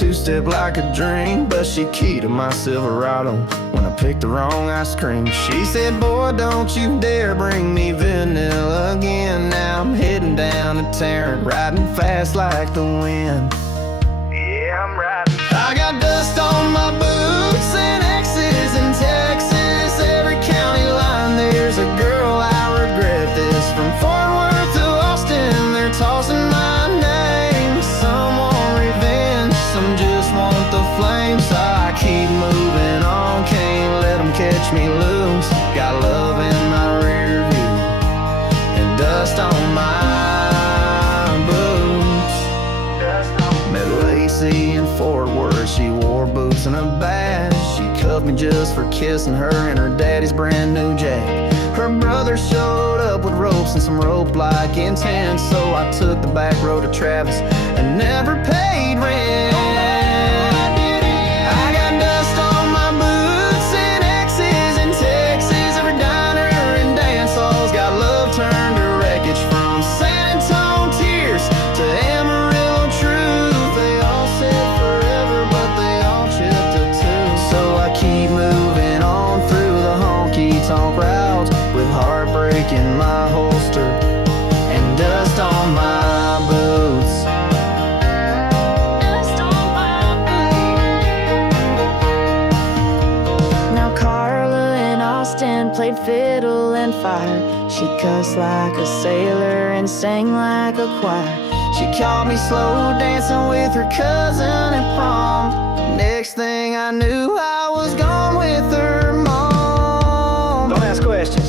two-step like a dream, but she keyed to my Silverado when I picked the wrong ice cream. She said, boy, don't you dare bring me vanilla again. Now I'm heading down to Tarrant, riding fast like the wind. Yeah, I'm riding. I got dust on my boots and Exes in Texas. Every county line there's a girl, I regret this. From Fort Worth to Austin, they're tossing my name. Some want revenge, some just want the flame. So I keep moving on, can't let them catch me loose. Got love in my rear view and dust on my boots. Met Lacey in Fort Worth, she wore boots and a badge. She cuffed me just for kissing her in her daddy's brand new Jag. Her brother showed up with ropes and some rope-like intent, so I took the back road to Travis and never paid rent. I got dust on my boots and Exes in Texas. Every diner and dance hall's got love turned to wreckage. From San Antonio tears to Amarillo truth, they all said forever, but they all chipped a tooth. So I keep moving on through the honky-tonk routes with heartbreak in my holster and dust on my boots. Dust on my boots. Now Carla in Austin played fiddle and fire. She cussed like a sailor and sang like a choir. She caught me slow dancing with her cousin at prom. Next thing I knew, I was gone with her mom. Don't ask questions.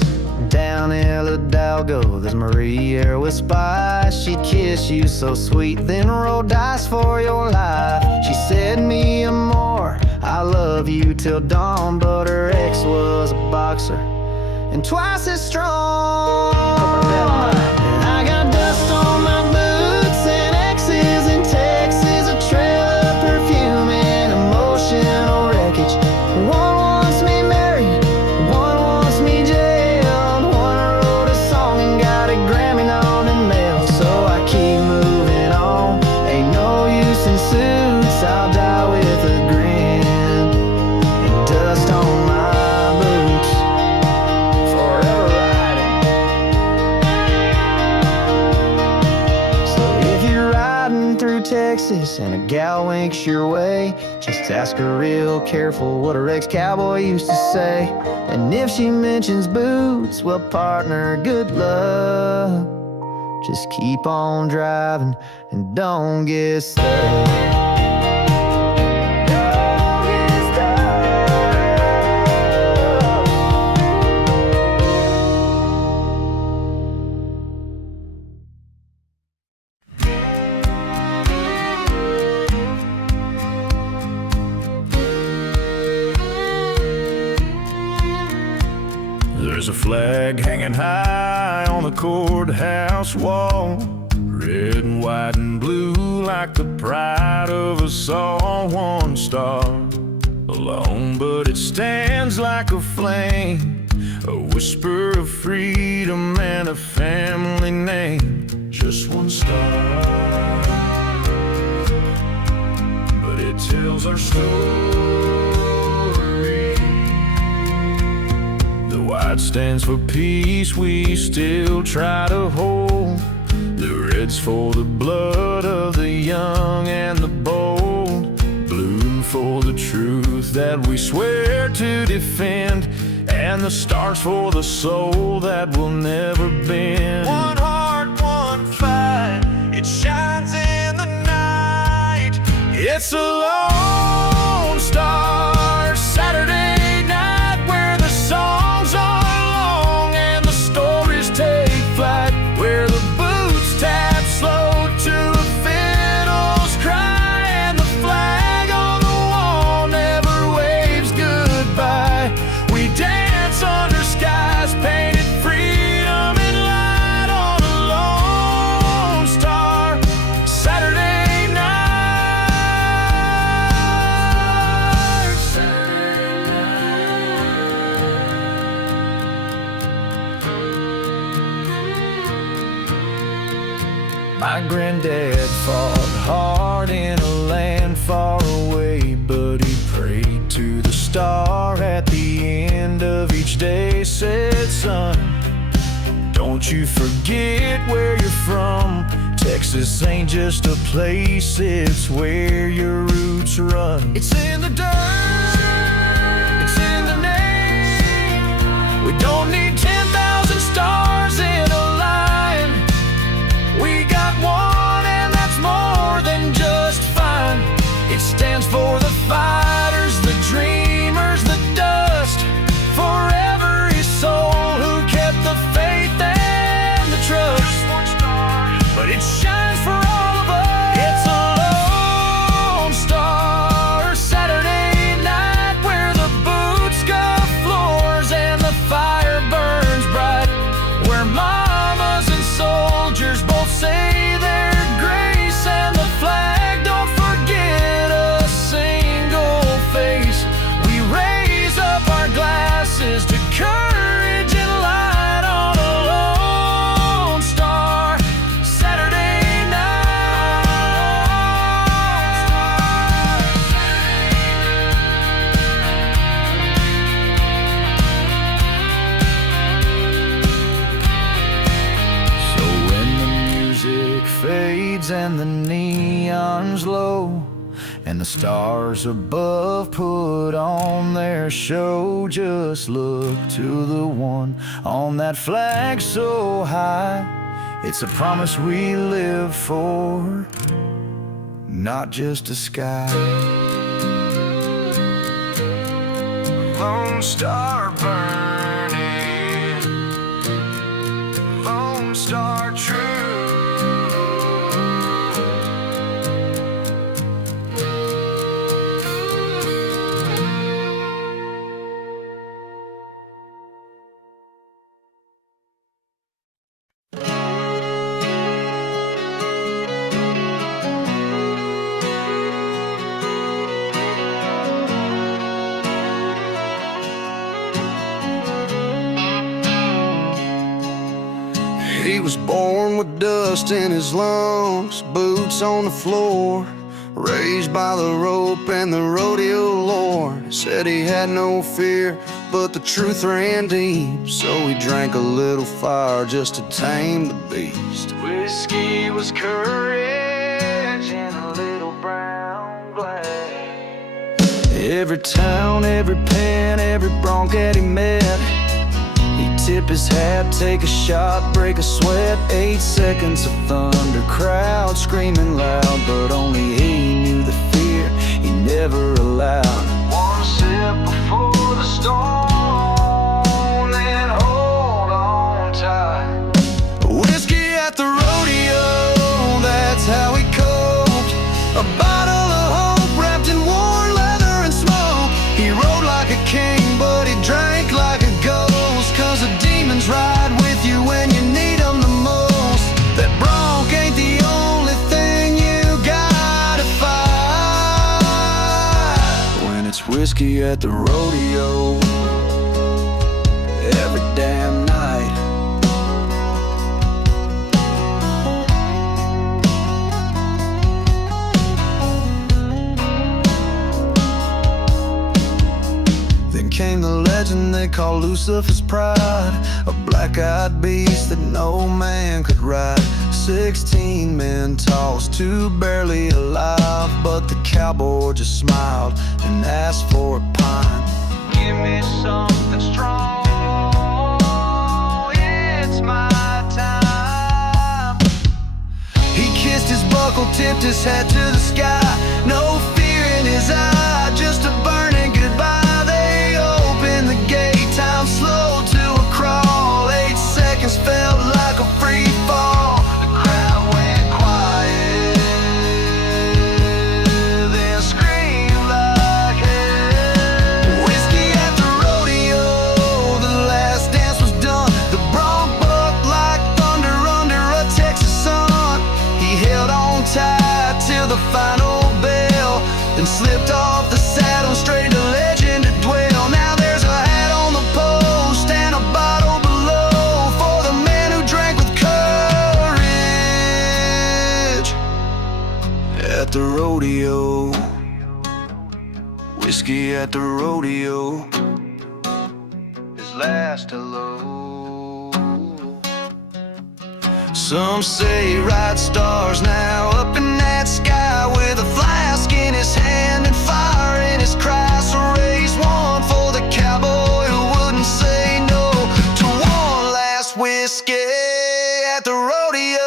Down in El Hidalgo, there's Marie Air with spice. She'd kiss you so sweet, then roll dice for your life. She said, me amor, I love you till dawn. But her ex was a boxer and twice as strong. And I got dust on my boots and Exes in Texas, a trail of perfume and emotional wreckage. One wants me married, one wants me jailed. One wrote a song and got a Grammy nominated mail. So I keep moving on, ain't no use in suits. I'll die with a grin and dust on my boots. Forever riding. So if you're riding through Texas and a gal winks your way, just ask her real careful what her ex-cowboy used to say. And if she mentions boots, well, partner, good luck. Just keep on driving and don't get stuck. Don't get stuck. There's a flag hanging high on the courthouse wall, red and white and blue like the pride of us all. One star alone, but it stands like a flame, a whisper of freedom and a family name. Just one star, but it tells our story. The white stands for peace, we still try to hold. The red's for the blood of the young and the bold. Blue for the truth that we swear to defend. And the stars for the soul that will never bend. One heart, one fight, it shines in the night. It's a lone star Saturday night, where the songs are long and the stories take flight, where the boots tap slow to the fiddles cry, and the flag on the wall never waves goodbye. We dance under skies painted freedom and light on a lone star Saturday night. Saturday night. My granddad fought hard in a land far way, but he prayed to the star at the end of each day. Said, son, don't you forget where you're from. Texas ain't just a place, it's where your roots run. It's in the dirt, it's in the name. We don't need 10,000 stars in a line. We got one, and that's more than just fine. It stands for the fighters, the dreamers, the dust, for every soul who kept the faith and the trust. But it shines for all of us. It's a lone star Saturday night, where the boots scuff floors and the fire burns bright, where mamas and soldiers both say their grace, and the flag don't forget a single face. We raise up our glasses to courage and light on a lone star Saturday night. So when the music fades and the neon's low, and the stars above put on their show, just look to the one on that flag so high. It's a promise we live for, not just a sky. Lone star burning, lone star true. He was born with dust in his lungs, boots on the floor, raised by the rope and the rodeo lore. Said he had no fear, but the truth ran deep, so he drank a little fire just to tame the beast. Whiskey was courage in a little brown glass. Every town, every pen, every bronc that he met, he'd tip his hat, take a shot, break a sweat. 8 seconds of thunder, crowd screaming loud, but only he knew the fear he never allowed. One sip before the storm, then hold on tight. Whiskey at the rodeo, that's how he coped. A bottle of hope wrapped in worn leather and smoke. He rode like a king, but he drank like a ghost, 'cause the demons ride with you when you need them the most. That bronc ain't the only thing you gotta fight when it's whiskey at the rodeo. Every damn night. Then came the legend they call Lucifer's pride, a black-eyed beast that no man could ride. 16 men tossed, 2 barely alive, but the cowboy just smiled and asked for a pint. Give me something strong, it's my time. He kissed his buckle, tipped his hat to the sky, no fear in his eye, just a burning goodbye. They opened the gate, time slowed to a crawl. 8 seconds felt like a free fall. The crowd went quiet, then screamed like hell. Whiskey at the rodeo, the last dance was done. The bronc bucked like thunder under a Texas sun. He held on tight till the at the rodeo, his last hello. Some say ride stars now up in that sky, with a flask in his hand and fire in his cry. So raise one for the cowboy who wouldn't say no to one last whiskey at the rodeo.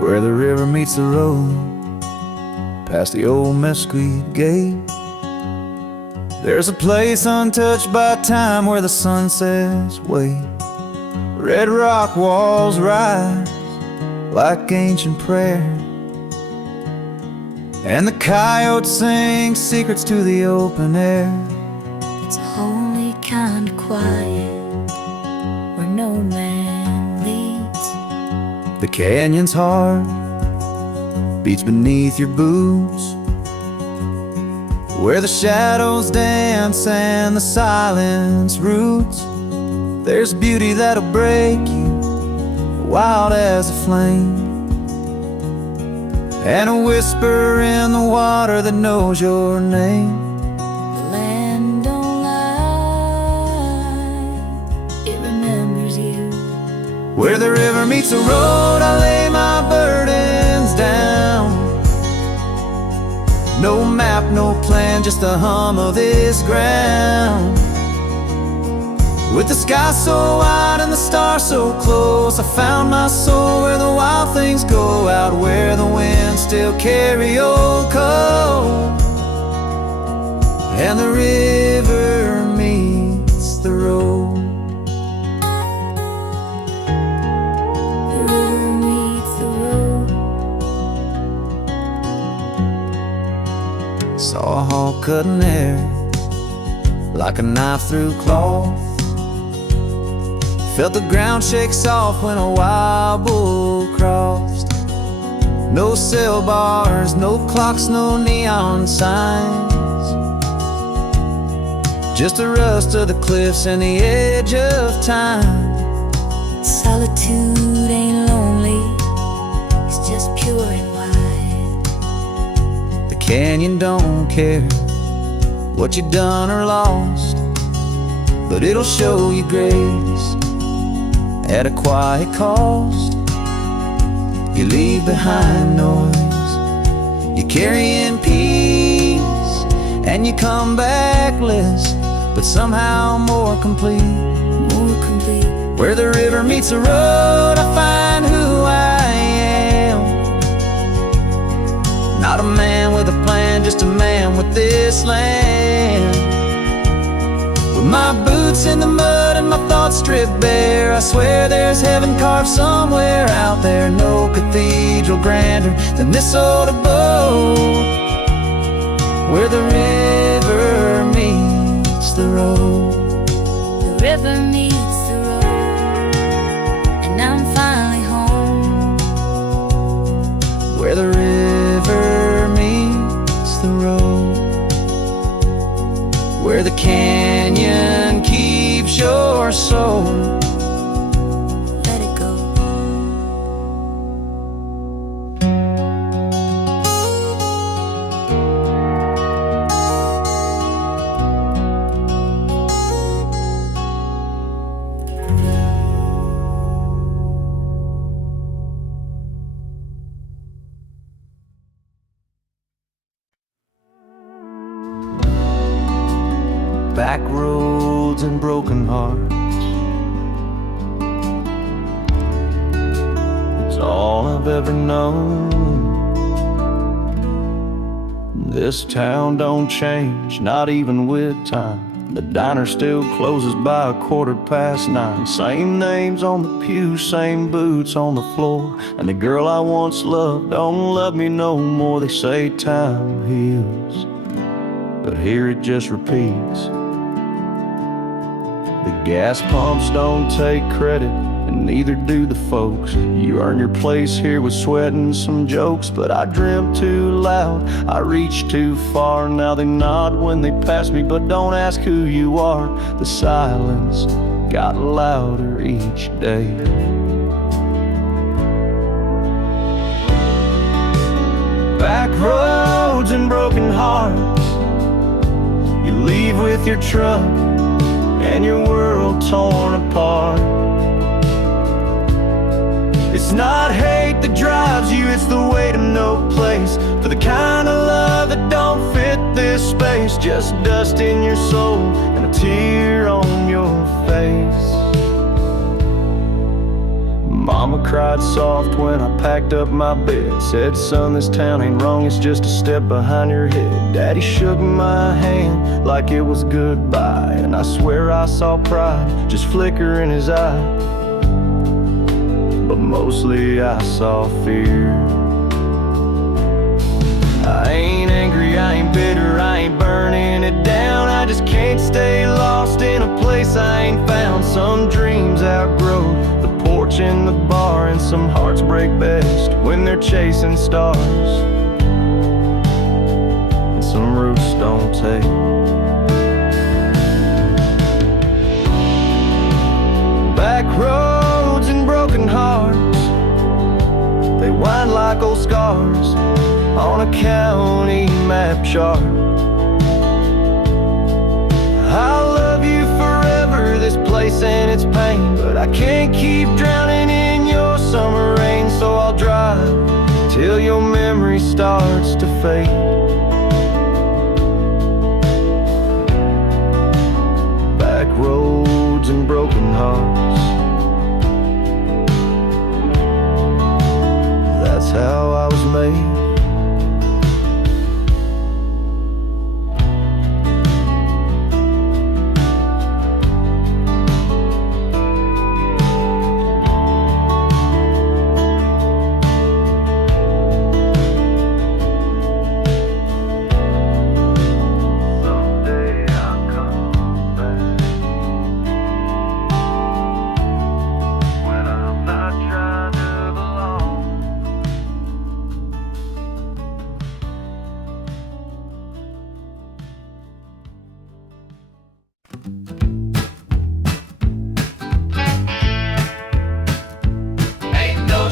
Where the river meets the road, past the old mesquite gate, there's a place untouched by time where the sun says wait. Red rock walls rise like ancient prayer, and the coyotes sing secrets to the open air. It's a holy kind of quiet where no man leads. The canyon's heart beats beneath your boots, where the shadows dance and the silence roots. There's beauty that'll break you, wild as a flame, and a whisper in the water that knows your name. The land don't lie, it remembers you. Where the river meets the road, I lay my burdens down. No map, no plan, just the hum of this ground. With the sky so wide and the stars so close, I found my soul where the wild things go, out where the winds still carry old coal, and the river meets the road. The river meets the road. Saw a hawk cutting air like a knife through cloth. Felt the ground shake soft when a wild bull crossed. No cell bars, no clocks, no neon signs, just the rust of the cliffs and the edge of time. Solitude ain't lonely, it's just pure and wide. The canyon don't care what you done or lost, but it'll show you grace at a quiet cost. You leave behind noise, you carry in peace, and you come back less, but somehow more complete. More complete. Where the river meets the road, I find who I am. Not a man with a plan, just a man with this land. With my boots in the mud and my thoughts stripped bare, I swear there's heaven carved somewhere out there. No cathedral grander than this old abode, where the river meets the road. The river meets the road, and I'm finally home. Where the river meets the road, where the canyon keeps your soul. Let it go. Backroads and broken hearts, it's all I've ever known. This town don't change, not even with time. The diner still closes by 9:15. Same names on the pew, same boots on the floor, and the girl I once loved don't love me no more. They say time heals, but here it just repeats. The gas pumps don't take credit, and neither do the folks. You earn your place here with sweat and some jokes, but I dreamt too loud, I reached too far. Now they nod when they pass me, but don't ask who you are. The silence got louder each day. Backroads and broken hearts, you leave with your truck and your world torn apart. It's not hate that drives you, it's the way to no place, for the kind of love that don't fit this space. Just dust in your soul and a tear on your face. Mama cried soft when I packed up my bed, said, son, this town ain't wrong, it's just a step behind your head. Daddy shook my hand like it was goodbye, and I swear I saw pride just flicker in his eye, but mostly I saw fear. I ain't angry, I ain't bitter, I ain't burning it down. I just can't stay lost in a place I ain't found. Some dreams outgrow the porch and the bar, and some hearts break best when they're chasing stars, and some roots don't take. Backroads and broken hearts, they wind like old scars on a county map chart. I'll love you forever, this place and its pain, but I can't keep drowning in your summer rain. So I'll drive till your memory starts to fade. Backroads and broken hearts, that's how I was made.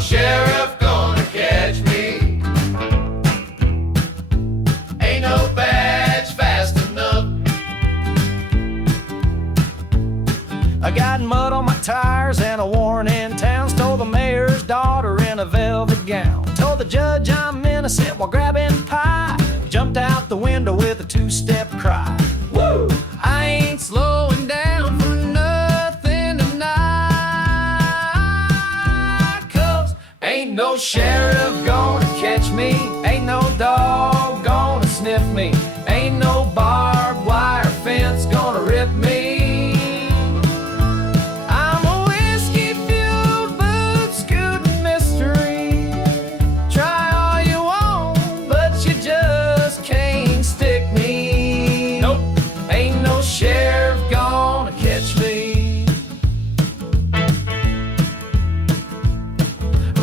Sheriff gonna catch me. Ain't no badge fast enough. I got mud on my tires and a warrant in town. Stole the mayor's daughter in a velvet gown. Told the judge I'm innocent while grabbing pie. Jumped out the window with a two-step cry. Woo! I ain't slowing down for nothing tonight, 'cause ain't no sheriff gonna catch me. Ain't no dog gonna sniff me. Ain't no barbed wire fence gonna rip me. I'm a whiskey-fueled, boot-scooting mystery. Try all you want, but you just can't stick me. Nope, ain't no sheriff gonna catch me.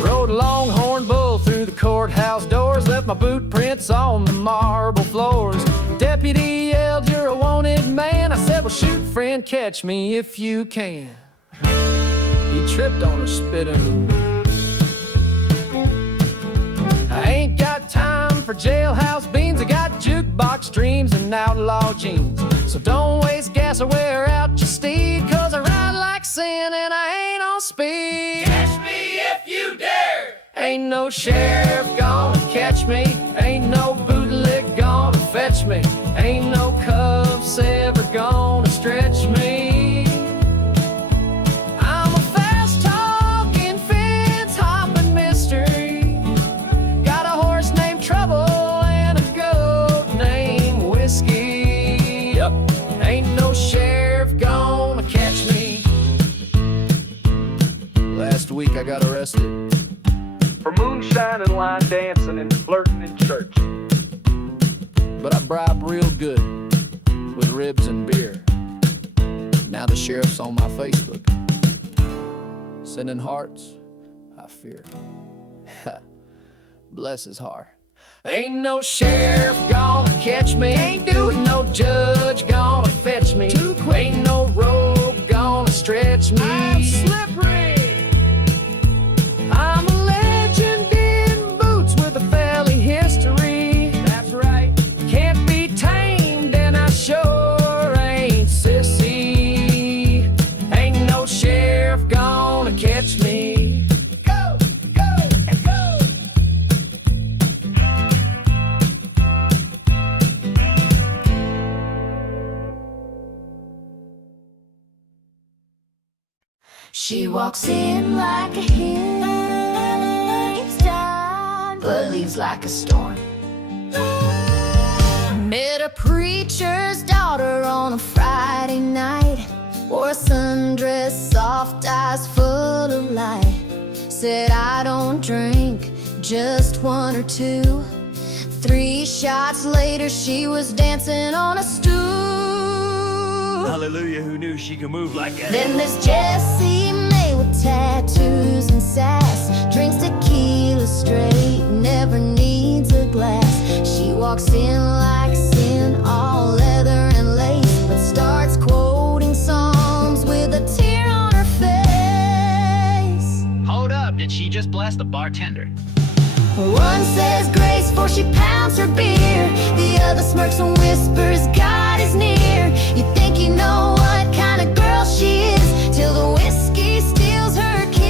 Rode a longhorn bull through the courthouse doors, left my boot prints on the marble floors. Deputy yelled, you're a wanted man. I said, well, shoot, friend, catch me if you can. He tripped on a spittoon. I ain't got time for jailhouse beans. I got jukebox dreams and outlaw jeans. So don't waste gas or wear out your steed, 'cause I ride like sin and I ain't on speed. Catch me if you dare. Ain't no sheriff gonna catch me. Ain't no bootlick gonna fetch me. Ain't no cuffs ever gonna stretch me. I'm a fast-talking, fence-hopping mystery. Got a horse named Trouble and a goat named Whiskey. Yep. Ain't no sheriff gonna catch me. Last week I got arrested for moonshine and line dancing and flirting in church. But I bribed real good with ribs and beer. Now the sheriff's on my Facebook, sending hearts, I fear. Bless his heart. Ain't no sheriff gonna catch me, ain't doing no judge gonna fetch me. Too quick. Ain't no rope gonna stretch me. I'm slippery. I'm a legend in boots with a fairly history. That's right. Can't be tamed and I sure ain't sissy. Ain't no sheriff gonna catch me. Go, go, go. She walks in like a hailstorm, but leaves like a storm. Met a preacher's daughter on a Friday night. Wore a sundress, soft eyes full of light. Said, I don't drink, just one or two. 3 shots later, she was dancing on a stool. Hallelujah, who knew she could move like that? Then there's Jessie May with tattoos and sass. Drinks tequila straight, never needs a glass. She walks in like sin, all leather and lace, but starts quoting psalms with a tear on her face. Hold up, did she just bless the bartender? One says grace for she pounds her beer. The other smirks and whispers God is near. You think you know what kind of girl she is, till the whiskey steals her kiss.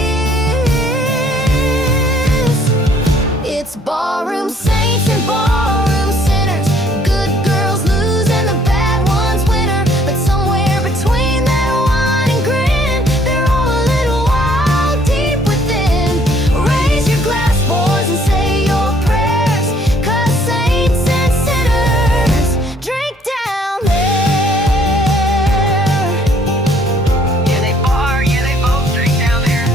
It's barroom saints and barroom sinners. Good girls lose and the bad ones win her. But somewhere between that wine and grin, they're all a little wild deep within. Raise your glass, boys, and say your prayers, 'cause saints and sinners drink down there. Yeah, they both drink down there.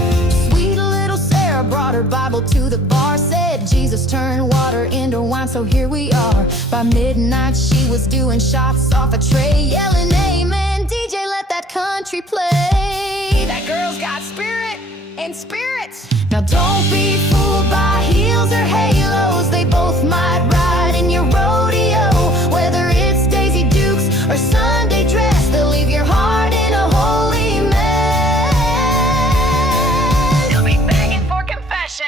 Sweet little Sarah brought her Bible to the bar. Said Jesus turned water into wine, so here we are. By midnight she was doing shots off a tray, yelling amen, DJ let that country play. That girl's got spirit and spirits. Now don't be fooled by heels or halos. They both might ride in your rodeo. Whether it's Daisy Dukes or Sunday dress, they'll leave your heart in a holy mess. They'll be begging for confession.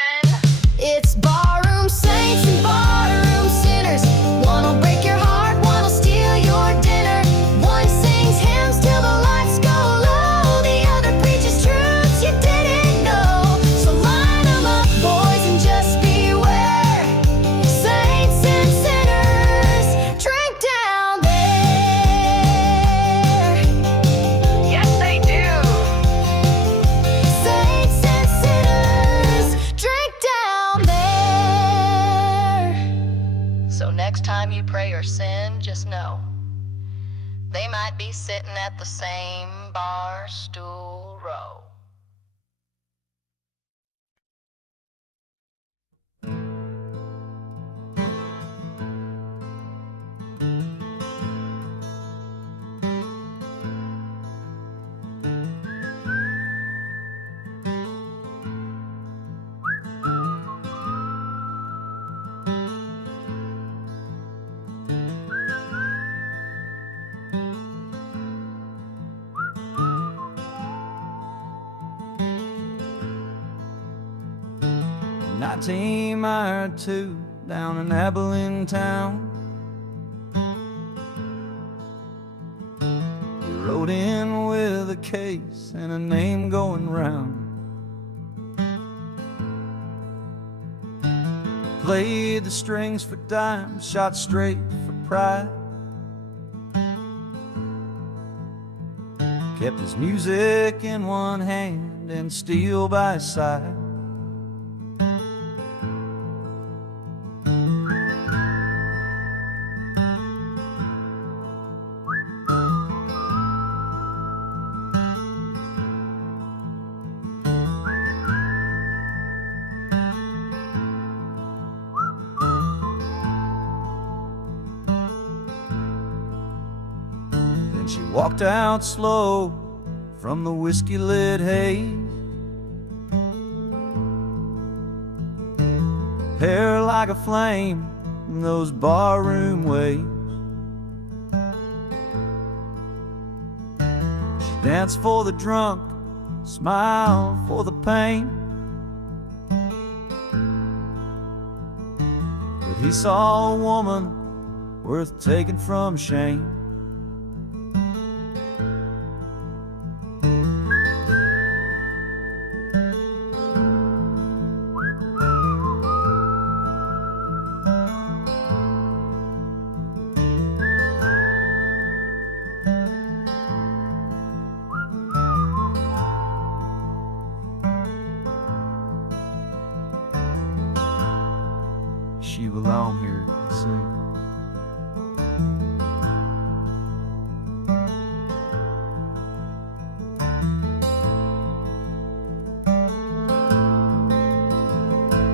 It's barroom saints and barroom sinners. One'll break your heart, one'll steal your dinner. One sings hymns till the lights go low. The other preaches truths you didn't know. So line 'em up, boys, and just beware. Saints and sinners drink down there. Yes, they do. Saints and sinners drink down there. So next time you pray or sin, just know they might be sitting at the same bar stool row. Mile 2 down in Abilene town. We rode in with a case and a name going round. Played the strings for dimes, shot straight for pride. Kept his music in one hand and steel by his side. Then she walked out slow, from the whiskey-lit haze. Hair like a flame in those barroom waves. She danced for the drunk, smiled for the pain. But he saw a woman worth taking from shame. She belonged here to sing.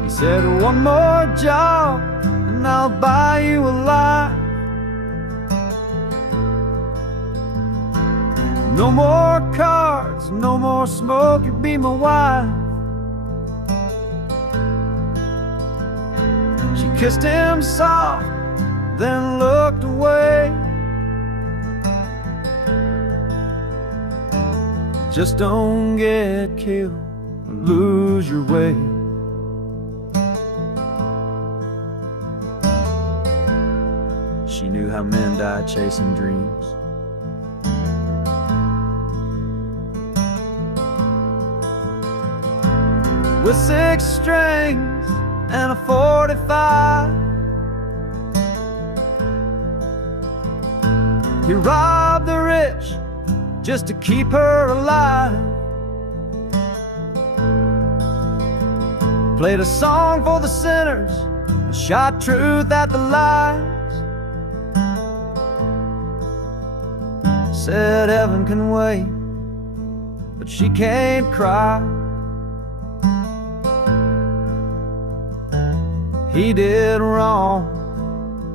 He said, one more job and I'll buy you a life. No more cards, no more smoke, you'll be my wife. She kissed him soft, then looked away. Just don't get killed or lose your way. She knew how men die chasing dreams. With 6 strings and a 45, he robbed the rich just to keep her alive. Played a song for the sinners, shot truth at the lies. Said heaven can wait, but she can't cry. He did wrong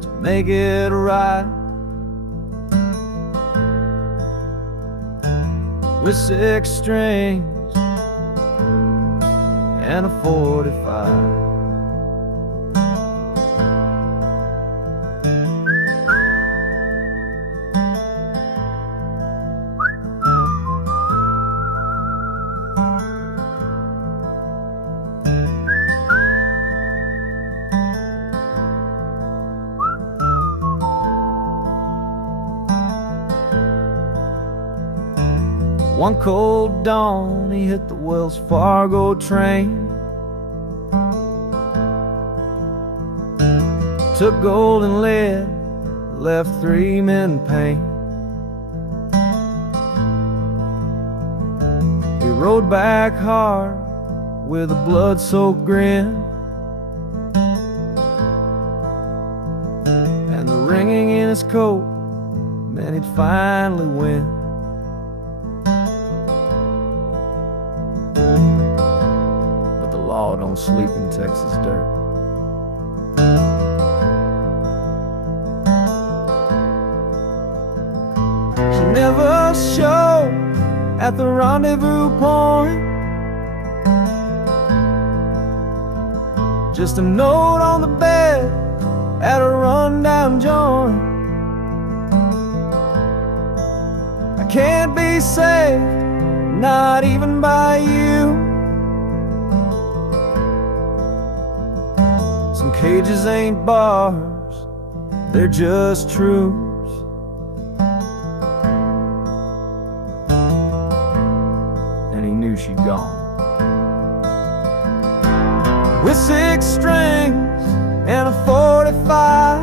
to make it right. With 6 strings and a 45. One cold dawn, he hit the Wells Fargo train. Took gold and lead, left 3 men in pain. He rode back hard with a blood-soaked grin, and the ringing in his coat meant he'd finally win. Law don't sleep in Texas dirt. She never showed at the rendezvous point. Just a note on the bed at a rundown joint. I can't be saved, not even by you. Cages ain't bars, they're just truths. And he knew she'd gone. With 6 strings and a 45,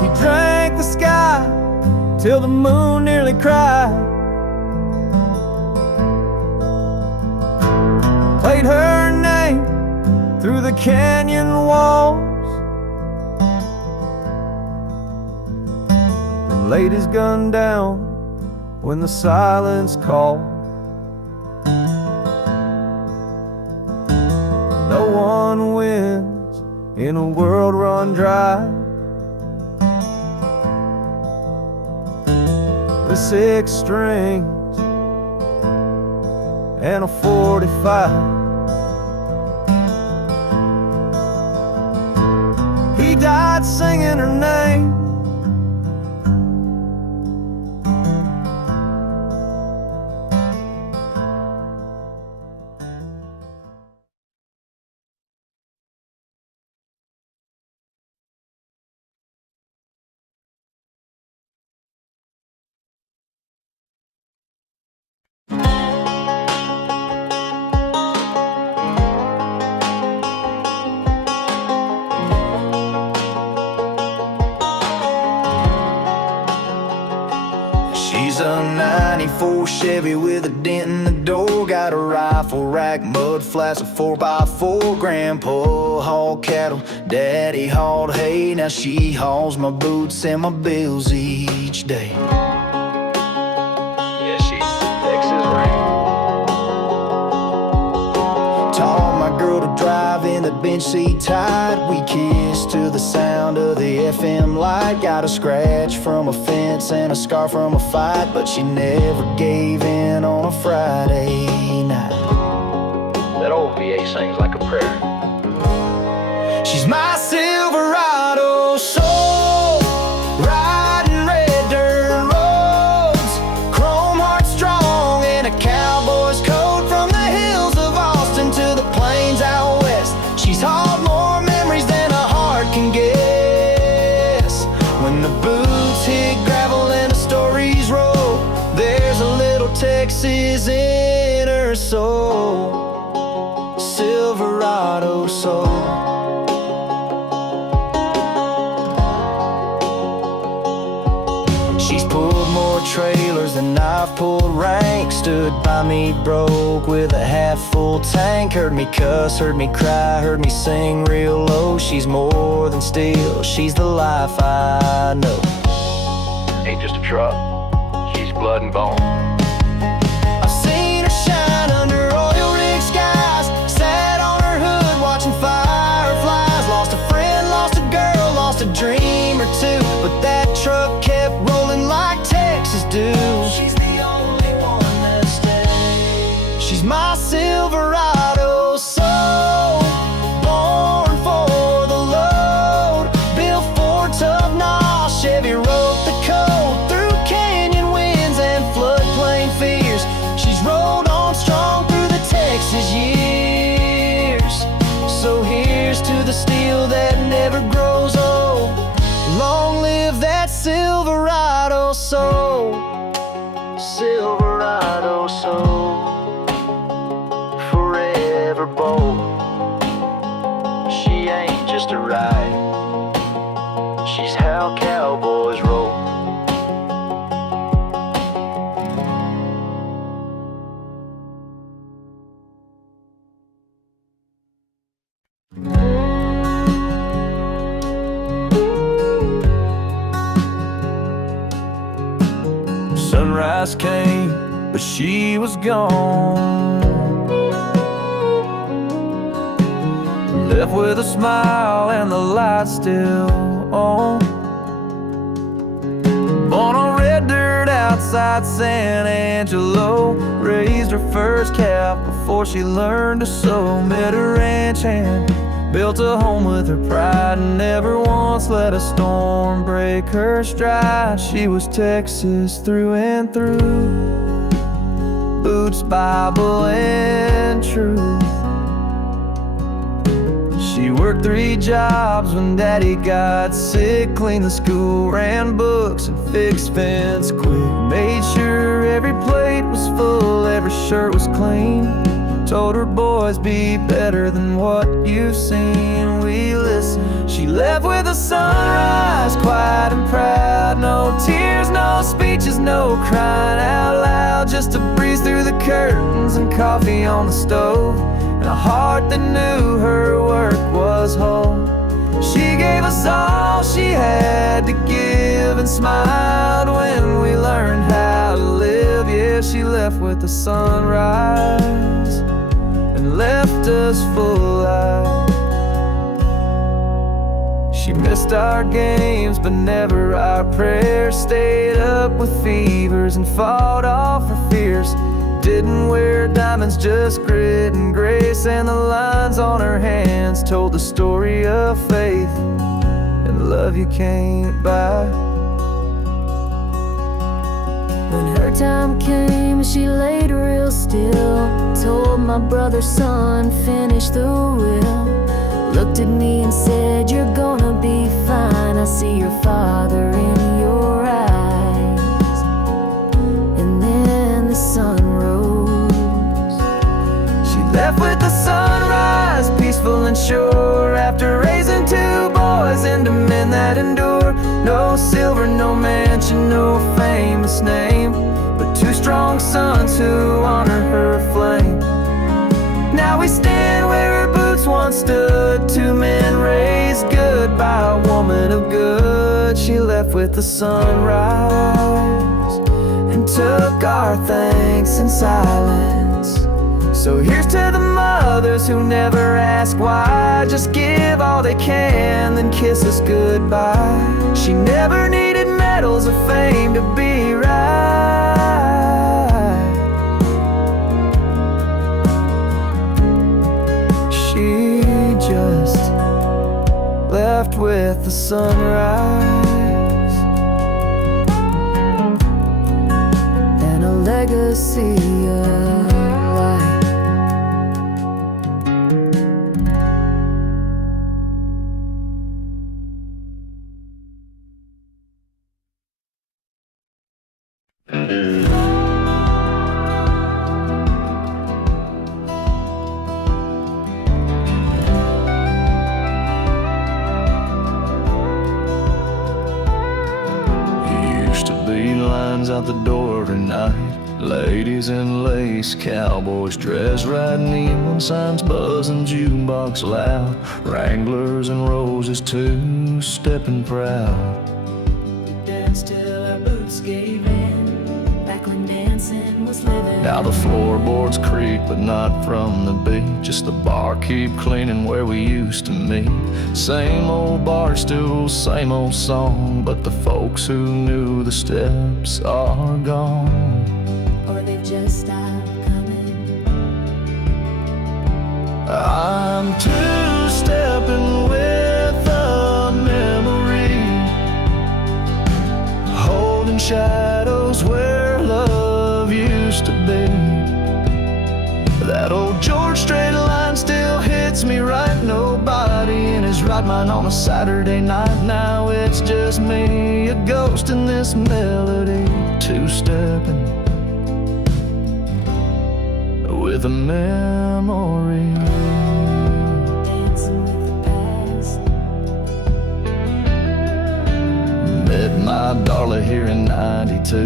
he drank the sky till the moon nearly cried. Played her name through the canyon walls, and laid his gun down when the silence called. No one wins in a world run dry. with 6 strings and a 45. He died singing her name. She's a 94 Chevy with a dent in the door. Got a rifle rack, mud flats, a 4x4. Grandpa hauled cattle, Daddy hauled hay. Now she hauls my boots and my bills each day. Yeah, she's Exes ring. Taught my girl to drive in the bench seat tight. We kissed to the sound of the FM light. Got a scratch from a fence and a scar from a fight, but she never gave in on a Friday night. That old VA sings like a prayer. She's my Silverado Soul, riding red dirt roads, chrome heart strong in a cowboy's coat. From the hills of Austin to the plains out west, she's hauled more memories than a heart can guess. When the boots hit gravel and the stories roll, there's a little Texas in her soul. Silverado Soul. She's pulled more trailers than I've pulled rank. Stood by me broke with a half-full tank. Heard me cuss, heard me cry, heard me sing real low. She's more than steel, she's the life I know. Ain't just a truck, she's blood and bone. I've seen her shine under oil rig skies, sat on her hood watching fireflies. Lost a friend, lost a girl, lost a dream or two, but that truck kept rolling like Texas do. She's the only one that stays. She's my Silverado Soul, born for the load, built for tough gnaw. Chevy wrote the code through canyon winds and floodplain fears. She's rolled on strong through the Texas years. So here's to the steel that never grows old. Long live that Silverado Soul. Silverado Soul, forever bold. She ain't just a ride, she's how cowboys roll. Sunrise came, but she was gone. Left with a smile and the light still on. Born on red dirt outside San Angelo. Raised her first calf before she learned to sew. Met a ranch hand, built a home with her pride, and never once let a storm break her stride. She was Texas through and through, boots, Bible, and truth. She worked 3 jobs when Daddy got sick. Cleaned the school, ran books, and fixed fence quick. Made sure every plate was full, every shirt was clean. Told her boys be better than what you've seen. We listened. She left with a sunrise, quiet and proud. No tears, no speeches, no crying out loud. Just a breeze through the curtains and coffee on the stove, and a heart that knew her work was whole. She gave us all she had to give and smiled when we learned how to live. Yeah, she left with the sunrise and left us full eyed. She missed our games, but never our prayers. Stayed up with fevers and fought off her fears. Didn't wear diamonds, just grit and grace. And the lines on her hands told the story of faith and love you can't buy. When her time came, she laid real still. Told my brother, son, finish the will. Looked at me and said, you're gonna be fine. I see your father in your eyes. And then the sun rose. She left with the sunrise, peaceful and sure. After raising two boys into men that endure. No silver, no mansion, no famous name, but two strong sons who honor her flame. Now we stand where her boots once stood. Two men raised good by a woman of good. She left with the sunrise and took our thanks in silence. So here's to the mothers who never ask why. Just give all they can, then kiss us goodbye. She never needed medals or fame to be right. She just left with the sunrise and a legacy of light. Lines out the door at night, ladies in lace, cowboys dressed right, neon signs buzzing, jukebox loud, Wranglers and roses, two-steppin' proud. We danced till our boots gave in, back when dancing was living. Now the floorboards creak, but not from the beat. Just the barkeep cleaning where we used to meet. Same old bar stools, same old song, but the folks who knew the steps are gone. Or they've just stopped coming. I'm two-stepping with a memory, holding shadows where love used to be. That old George Strait line still hits me right. Nobody in his right mind on a Saturday night. Now it's just me, a ghost in this melody, two-stepping with a memory. Dancing with the past. Met my darling here in '92.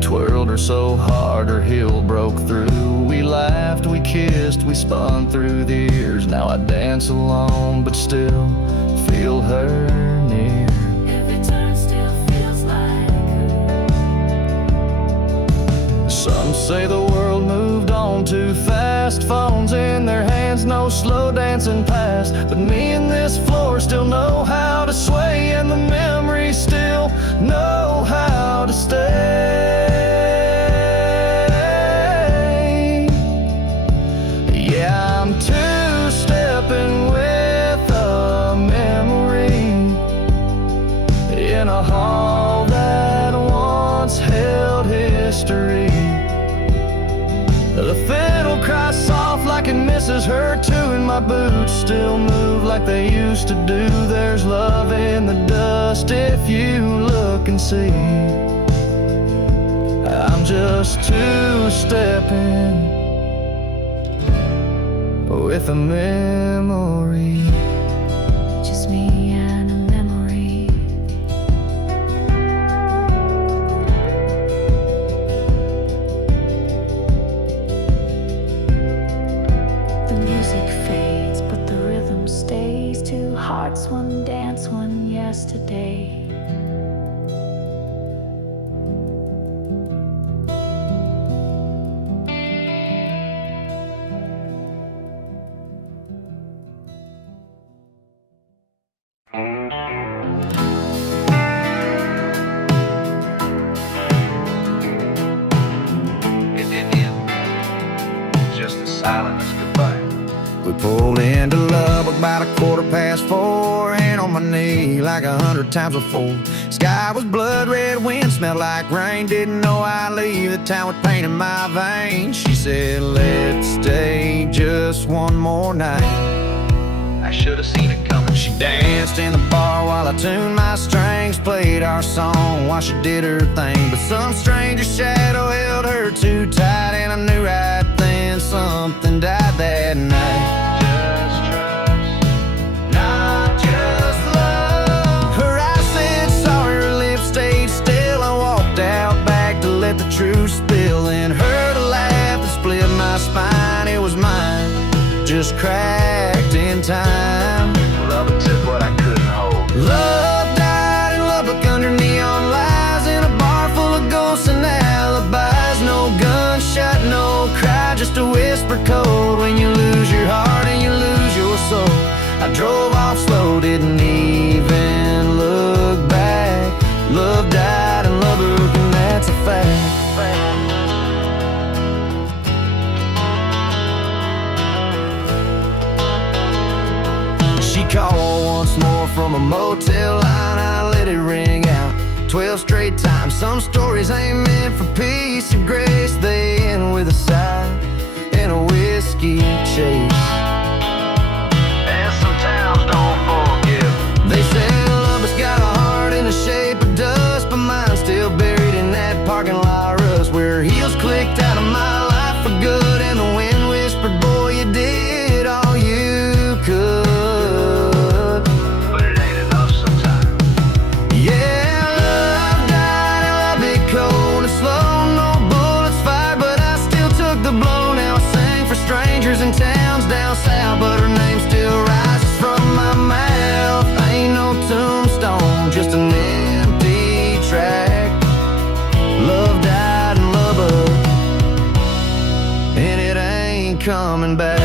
Twirled her so hard her heel broke through. We laughed, we kissed, we spun through the years. Now I dance alone, but still feel her near. Every turn still feels like her. Some say the world moved on too fast. Phones in their hands, no slow dancing past. But me and this floor still know how to sway, and the memories still know how to stay. Yeah, I'm two-stepping with a memory in a hall that once held history. The fiddle cries soft like it misses her too, and my boots still move like they used to do. There's love in the dust if you look and see. I'm just two-stepping with a memory. Just me and a memory. The music fades, but the rhythm stays. Two hearts, one dance, one yesterday. Pulled into Lubbock about 4:15, hand on my knee like 100 times before. Sky was blood red, wind smelled like rain. Didn't know I'd leave the town with pain in my veins. She said, let's stay just one more night. I should have seen it coming. She danced in the bar while I tuned my strings, played our song while she did her thing. But some stranger shadow held her too tight, and I knew right then something died that night. Just trust, not just love. Her eyes said sorry, her lips stayed still. I walked out back to let the truth spill, and heard a laugh that split my spine. It was mine, just cracked in time. Love took what I couldn't hold. Love died in Lubbock under neon lights, in a bar full of ghosts and alibis. No gunshot, no cry, just a whisper cold. When you lose your heart and you lose your soul. I drove off slow, didn't even look back. Love died in Lubbock, and that's a fact. She called once more from a motel line. I let it ring out 12 straight times. Some stories ain't meant for peace or grace. They end with a sigh and a whiskey chase. And some towns don't forgive. They say Lubbock's got a heart in the shape of dust, but mine's still buried in that parking lot rust, where heels clicked out of my life for good, and the wind whispered, boy, you did all you could. In towns down south, but her name still rises from my mouth. Ain't no tombstone, just an empty track. Love died in Lubbock, and it ain't coming back.